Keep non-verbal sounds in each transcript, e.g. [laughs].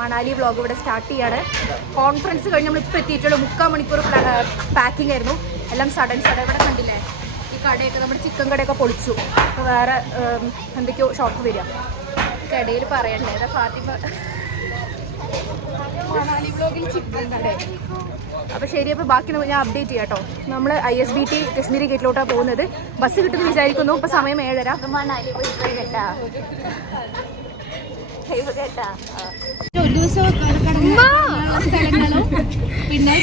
Manali vlog ഇവിടെ start ചെയ്യാണ്. Conference കഴിഞ്ഞ് നമ്മൾ ഇപ്പോൾ എത്തിയിട്ടുള്ള. മുക്കാൽ മണിക്കൂർ പാക്കിംഗ് ആയിരുന്നു. എല്ലാം സഡൻ സഡൻ ഇവിടെ കണ്ടില്ലേ? ഈ കടയൊക്കെ നമ്മുടെ ചിക്കൻ കടയൊക്കെ പൊളിച്ചു. അപ്പോൾ വേറെ എന്തൊക്കെയോ ഷോപ്പ് വരിക. കടയിൽ പറയണ്ടേ? അതാ ഫാത്തിമ. മണാലി വ്ളോഗിൽ ചിക്കൻ കട. അപ്പോൾ ശരി അപ്പോൾ ബാക്കി ഞാൻ അപ്ഡേറ്റ് ചെയ്യാം കേട്ടോ. നമ്മൾ I S B T Kashmiri ഗേറ്റിലോട്ടാണ് പോകുന്നത്. ബസ് കിട്ടുമെന്ന് വിചാരിക്കുന്നു. ഇപ്പോൾ സമയം ഏഴര. മണാലി പോയി കേട്ടാ. കേട്ടാ. ഒരു ദിവസം സ്ഥലങ്ങളും പിന്നെ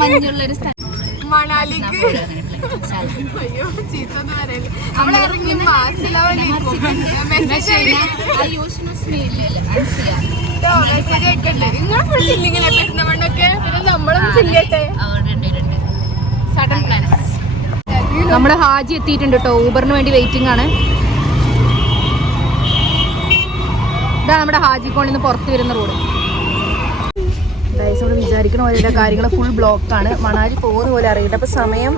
മഞ്ഞുള്ളൊരു സ്ഥലം. മണാലിക്ക്. അയ്യോ ഇറങ്ങി മെസ്സേജ് മെസ്സേജ് അയക്കണ്ടേ? നിങ്ങൾ ഫുൾ ചില്ലിങ്ങനെ പെരുന്നമണ്ണൊക്കെ പിന്നെ നമ്മളും ചില്ലട്ടെ നമ്മൾ ഹാജി എത്തിയിട്ടുണ്ട് കേട്ടോ ഊബറിന് വേണ്ടി വെയിറ്റിംഗ് ആണ്. ഇതാണ് നമ്മുടെ ഹാജി കോണിൽ നിന്ന് പുറത്ത് വരുന്ന റോഡ്. ഇവിടെ വിചാരിക്കണ പോലെയുള്ള കാര്യങ്ങൾ ഫുൾ ബ്ലോക്കാണ് മണാലി പോകുന്ന പോലെ അറിയില്ല. അപ്പൊ സമയം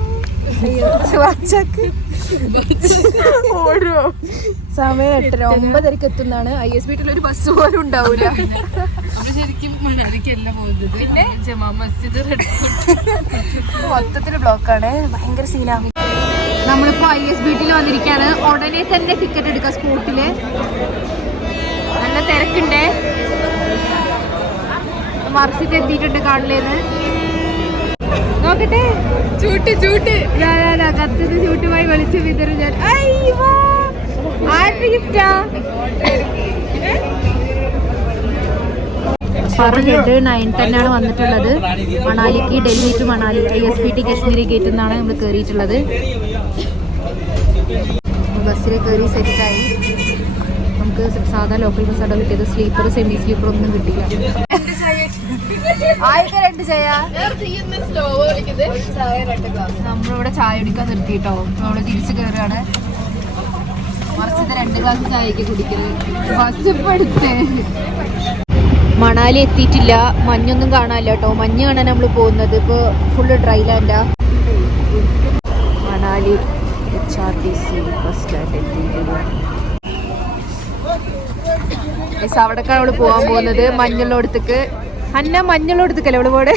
സമയം എട്ടര ഒമ്പതരക്ക് എത്തുന്നതാണ്. ഐ എസ് ബിട്ടിൽ ഒരു ബസ് പോലും ഉണ്ടാവില്ല മൊത്തത്തിൽ ശരിക്കും മണാലിക്കല്ല പോകുന്നത്. പിന്നെ? ജമാ മസ്ജിദ് [laughs] മൊത്തത്തിൽ ബ്ലോക്കാണ് ഭയങ്കര സീനാണ് നമ്മളിപ്പോ ഐ എസ് ബിട്ടിൽ വന്നിരിക്കാണ്. വന്നിരിക്കുകയാണ് ഉടനെ തന്നെ ടിക്കറ്റ് എടുക്കാം സ്പോട്ടിൽ നല്ല തിരക്കുണ്ടേ. മറിച്ചിട്ട് എത്തിയിട്ടുണ്ട് കാണിലേന്ന് നോക്കട്ടെ. ചൂട്ട് ചൂട്ട്. കത്തിന് കത്തുന്ന ചൂട്ടുമായി വിളിച്ച് വിതറി ഞാൻ. അയ്യോ ആരുടെ ഗിഫ്റ്റാ? പറഞ്ഞിട്ട് നയൻ ടെന്നാണ് വന്നിട്ടുള്ളത്. മണാലിക്ക് Delhi to Manali I S P T Kashmiri ഗേറ്റിൽ നിന്നാണ് നമ്മൾ കയറിയിട്ടുള്ളത് ബസ്സിൽ കയറി സെറ്റായി നമുക്ക് സാധാ ലോക്കൽ ബസ്സാണ് കിട്ടിയത്. സ്ലീപ്പർ സെമി സ്ലീപ്പർ ഒന്നും ഗ്ലാസ് നമ്മളിവിടെ ചായ കുടിക്കാൻ നിർത്തിട്ടോ നമ്മൾ തിരിച്ചു കയറുകയാണ് മറിച്ചത് രണ്ട് ഗ്ലാസ് ചായക്ക് ബസ് മണാലി എത്തിയിട്ടില്ല. മഞ്ഞൊന്നും കാണാനില്ല കേട്ടോ. മഞ്ഞ് കാണാൻ നമ്മൾ പോകുന്നത്. ഇപ്പൊ full dry ലാൻഡാ Manali H R T C bus stand എത്തിയിട്ടില്ല Guys, അവിടേക്കാണ് അവൾ പോകാൻ പോകുന്നത്. മഞ്ഞുള്ളടത്തേക്ക് അന്ന മഞ്ഞുള്ളടത്തേക്കല്ലേ അവൾ പോടെ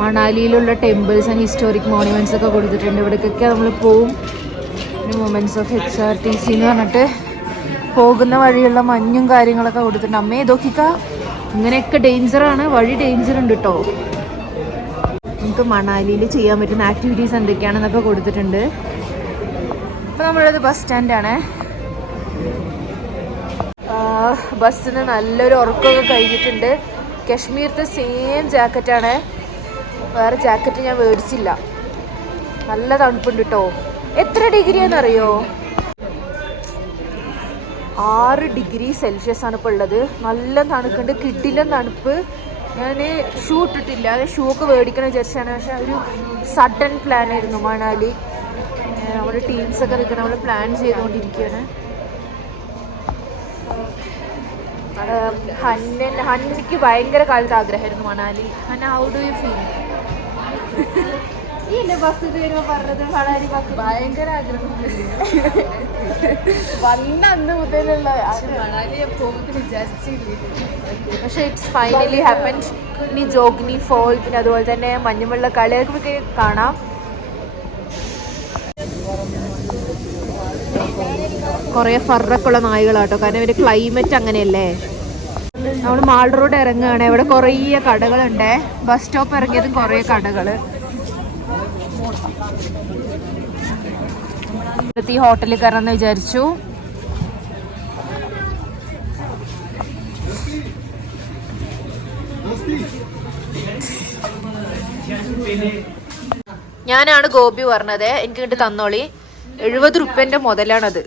മണാലിയിലുള്ള ടെമ്പിൾസ് ആൻഡ് ഹിസ്റ്റോറിക് മോണുമെന്റ്സ് ഒക്കെ കൊടുത്തിട്ടുണ്ട്. ഇവിടേക്കൊക്കെ നമ്മൾ പോവും. Moments of H R T C എന്ന് പറഞ്ഞിട്ട് പോകുന്ന വഴിയുള്ള മഞ്ഞും കാര്യങ്ങളൊക്കെ കൊടുത്തിട്ടുണ്ട്. അമ്മയെ നോക്കിക്ക ഇങ്ങനെയൊക്കെ ഡേഞ്ചറാണ് വഴി ഡേഞ്ചർ ഉണ്ട് കേട്ടോ നമുക്ക് മണാലിയിൽ ചെയ്യാൻ പറ്റുന്ന ആക്ടിവിറ്റീസ് എന്തൊക്കെയാണെന്നൊക്കെ കൊടുത്തിട്ടുണ്ട്. നമ്മളുള്ളത് ബസ് സ്റ്റാൻഡാണ് ബസ്സിന് നല്ലൊരു ഉറക്കമൊക്കെ കഴിഞ്ഞിട്ടുണ്ട്. കശ്മീരത്തെ സെയിം ജാക്കറ്റാണ് വേറെ ജാക്കറ്റ് ഞാൻ മേടിച്ചില്ല നല്ല തണുപ്പുണ്ട് കേട്ടോ എത്ര ഡിഗ്രിയാണെന്നറിയോ ആറ് ഡിഗ്രി സെൽഷ്യസ് ആണ് ഇപ്പോൾ ഉള്ളത്. നല്ല തണുക്കുണ്ട്. കിട്ടില്ല തണുപ്പ്. ഞാൻ ഷൂ ഇട്ടിട്ടില്ല. ഷൂ ഒക്കെ മേടിക്കണം വിചാരിച്ചാണ്. പക്ഷെ ഒരു സഡൻ പ്ലാൻ ആയിരുന്നു മണാലി. നമ്മുടെ ടീംസൊക്കെ നിൽക്കണം നമ്മൾ പ്ലാൻ ചെയ്തുകൊണ്ടിരിക്കുകയാണ്. ഹന്നൻ ഹന്നയ്ക്ക് ഭയങ്കര കാലത്ത് ആഗ്രഹമായിരുന്നു Manali. Hanna how do you feel ഈ ബസ് ഇത് വരുമ്പോൾ പറഞ്ഞത് മണാലി ബസ് ഭയങ്കര ആഗ്രഹം. വന്ന അന്ന് മുതലുള്ള മണാലിയെ പോകുന്നത് വിചാരിച്ചില്ലേ? പക്ഷേ ഇറ്റ്സ് ഫൈനലി ഹാപ്പൻ ഇനി ജോഗ്നി ഫോൾ പിന്നെ അതുപോലെ തന്നെ മഞ്ഞുമുള്ള കളിയൊക്കെ കാണാം. കുറേ ഫറൊക്കെ ഉള്ള നായകളാട്ടോ. കാരണം ഇവർ ക്ലൈമറ്റ് അങ്ങനെയല്ലേ. നമ്മൾ മാൾ റോഡ് ഇറങ്ങുകയാണ്. ഇവിടെ കുറേ കടകളുണ്ട്. ബസ് സ്റ്റോപ്പ് ഇറങ്ങിയതും കുറേ കടകൾ ഈ ഹോട്ടലിൽ കയറാമെന്ന് വിചാരിച്ചു. ഞാനാണ് ഗോപി പറഞ്ഞത്. എനിക്ക് ഇങ്ങോട്ട് തന്നോളി. എഴുപത് റുപ്യന്റെ മുതലാണത്.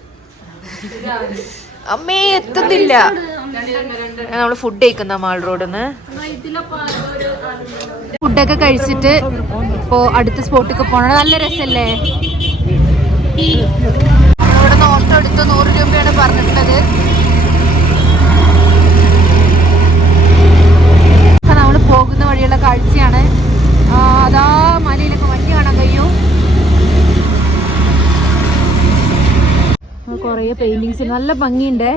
അമ്മേ എത്തുന്നില്ല. നമ്മൾ ഫുഡ് കഴിക്കുന്ന മാൾ റോഡിൽ നിന്ന് ഫുഡൊക്കെ കഴിച്ചിട്ട് ഇപ്പോ അടുത്ത സ്പോട്ടിക്ക് പോണ. നല്ല രസല്ലേ? ഇവിടെ നിന്ന് ഓട്ടോ എടുത്ത് നൂറ് രൂപയാണ് പറഞ്ഞിട്ടുള്ളത് നമ്മൾ പോകുന്ന വഴിയുള്ള കാഴ്ചയാണ് ആ, അതാ മലയിലൊക്കെ മഞ്ഞ് കാണാൻ കഴിയും കുറേ പെയിന്റിങ്സ് നല്ല ഭംഗിയുണ്ട്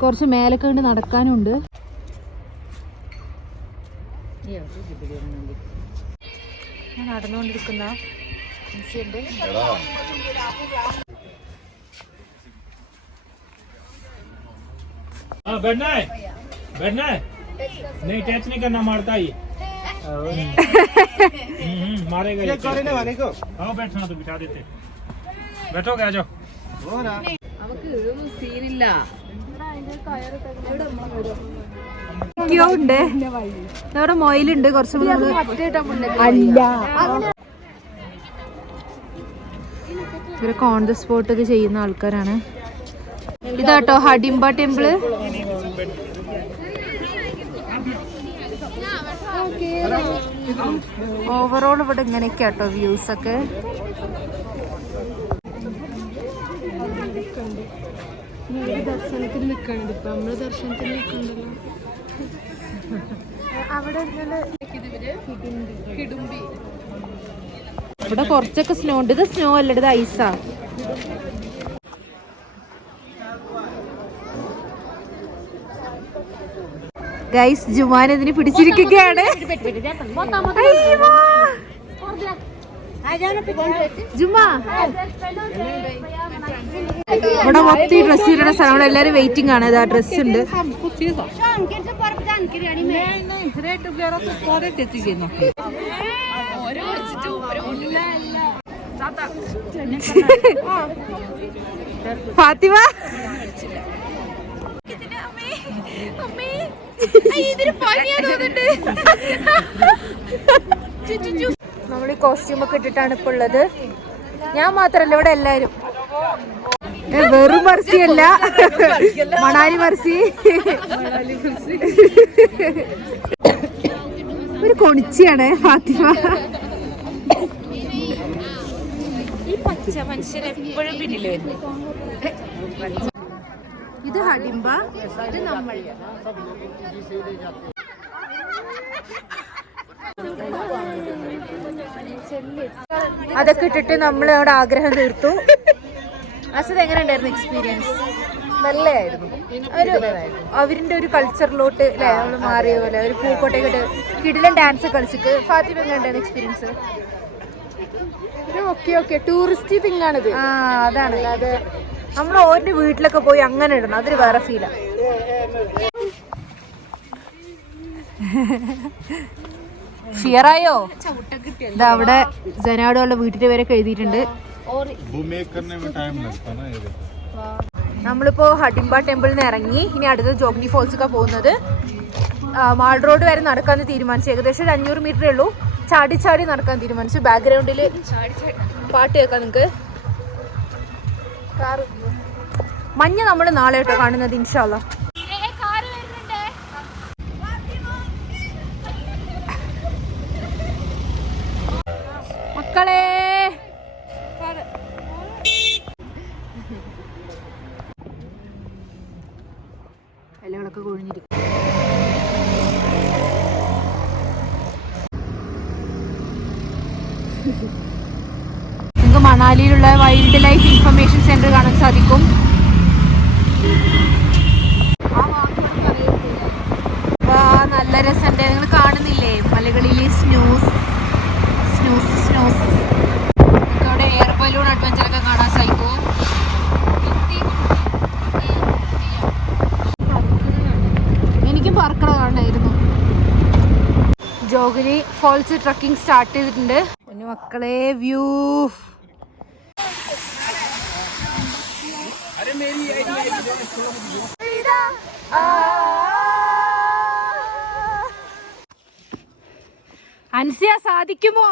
കുറച്ച് മേലൊക്കെ ഉണ്ട് നടക്കാനുണ്ട് ഞാൻ നടന്നുകൊണ്ടിരിക്കുന്ന ഉണ്ട് हाँ बैठना है बैठना है नहीं टच नहीं करना मारता ये हम्म, मारेगा ये आओ बैठना तो बिठा देते बैठो आ जाओ ഉണ്ട്. അവിടെ മൊയിലുണ്ട്. കുറച്ച് അല്ല. ഇവരൊക്കെ ഓൺ ദ സ്പോട്ട് ഒക്കെ ചെയ്യുന്ന ആൾക്കാരാണ്. ഇതാട്ടോ ഹഡിംബ ടെമ്പിൾ. ഓവറോൾ ഇവിടെ ഇങ്ങനെയൊക്കെ ആട്ടോ വ്യൂസ് ഒക്കെ. ദർശനത്തിന് നിൽക്കണത് ഇപ്പൊ. നമ്മൾ ദർശനത്തിന് നിൽക്കണ്ടല്ലോ അവിടെ ഇവിടെ കുറച്ചൊക്കെ സ്നോ ഉണ്ട്. ഇത് സ്നോ അല്ല ഇത് ഐസാ ഗൈസ് ജുമാൻ ഇതിന് പിടിച്ചിരിക്കുകയാണ്. ഇവിടെ മൊത്തം ഈ ഡ്രസ്സ് ഇടുന്ന സ്ഥലം ഇവിടെ എല്ലാരും വെയിറ്റിംഗ് ആണ്. ആ ഡ്രസ് ഉണ്ട്. ഫാത്തിമ? ഇതിന് പനിയാ ഈ [laughs] കോസ്റ്റ്യൂം ഒക്കെ ഇട്ടിട്ടാണ് ഇപ്പൊ ഉള്ളത്. ഞാൻ മാത്രല്ല ഇവിടെ എല്ലാരും. വെറും മർസി അല്ല. മണാലി മർസി ഒരു കൊണിച്ചിയാണ് ഫാത്തിമ. ഇത് ഹടിമ്പ ഇത് നമ്മൾ. അതൊക്കെ ഇട്ടിട്ട് നമ്മൾ അവിടെ ആഗ്രഹം തീർത്തു. അസത് എങ്ങനെ ഉണ്ടായിരുന്നു എക്സ്പീരിയൻസ് നല്ലതായിരുന്നു ഒരു അവരിന്റെ ഒരു കൾച്ചറിലോട്ട് അല്ലേ? നമ്മൾ മാറിയ പോലെ ഒരു പൂക്കോട്ടേ ഇട്ട് കിടിലൻ ഡാൻസ് കളിച്ചിട്ട്. ഫാത്തിമ എങ്ങനെ experience okay okay tourist thing ആണിത്. ആ അതാണ്. അല്ലാതെ നമ്മൾ ഓരോ വീട്ടിലൊക്കെ പോയി അങ്ങനെ ഇടണം. അതൊരു വേറെ ഫീലാ ഷിയറായോ ഇതാ അവിടെ ജനാടുള്ള വീട്ടിൽ വരെ എഴുതിയിട്ടുണ്ട്. നമ്മളിപ്പോ ഹഡിംബ ടെമ്പിളിൽ നിന്ന് ഇറങ്ങി. ഇനി അടുത്ത ജോഗ്നി ഫോൾസ് ഒക്കെ പോകുന്നത് മാൾ റോഡ് വരെ നടക്കാന്ന് തീരുമാനിച്ചു. ഏകദേശം ഒരു അഞ്ഞൂറ് മീറ്ററേ ഉള്ളൂ. ചാടി ചാടി നടക്കാൻ തീരുമാനിച്ചു. ബാക്ക്ഗ്രൗണ്ടിൽ പാട്ട് കേൾക്കാം നിങ്ങൾക്ക് മഞ്ഞ നമ്മൾ നാളെ കേട്ടോ കാണുന്നത് ഇൻഷാല്ല മക്കളെ. ഇലകളൊക്കെ കൊഴിഞ്ഞിരിക്കും നിങ്ങൾക്ക് മണാലിയിലുള്ള വൈൽഡ് ലൈഫ് ഇൻഫർമേഷൻ സെന്റർ കാണാൻ സാധിക്കും വാ, നല്ല രസമുണ്ട് നിങ്ങൾ കാണുന്നില്ലേ മലകളിലെ സ്നൂസ് സ്നൂസ് സ്നൂസ് നിങ്ങൾക്ക് അവിടെ എയർ ബലൂൺ അഡ്വഞ്ചർ ഒക്കെ കാണാൻ സാധിക്കും എനിക്കും പറക്കണ കാണായിരുന്നു ജോഗിനി ഫോൾസ് ട്രക്കിംഗ് സ്റ്റാർട്ട് ചെയ്തിട്ടുണ്ട്. പിന്നെ മക്കളെ വ്യൂ. അൻസിയ സാധിക്കുമോ?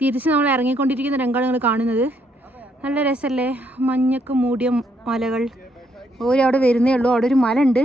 തിരിച്ച് നമ്മൾ ഇറങ്ങിക്കൊണ്ടിരിക്കുന്ന രംഗമാണ് നിങ്ങൾ കാണുന്നത്. നല്ല രസമല്ലേ മഞ്ഞൊക്കെ മൂടിയ മലകൾ. ഓരവിടെ അവിടെ വരുന്നേ ഉള്ളൂ. അവിടെ ഒരു മല ഉണ്ട്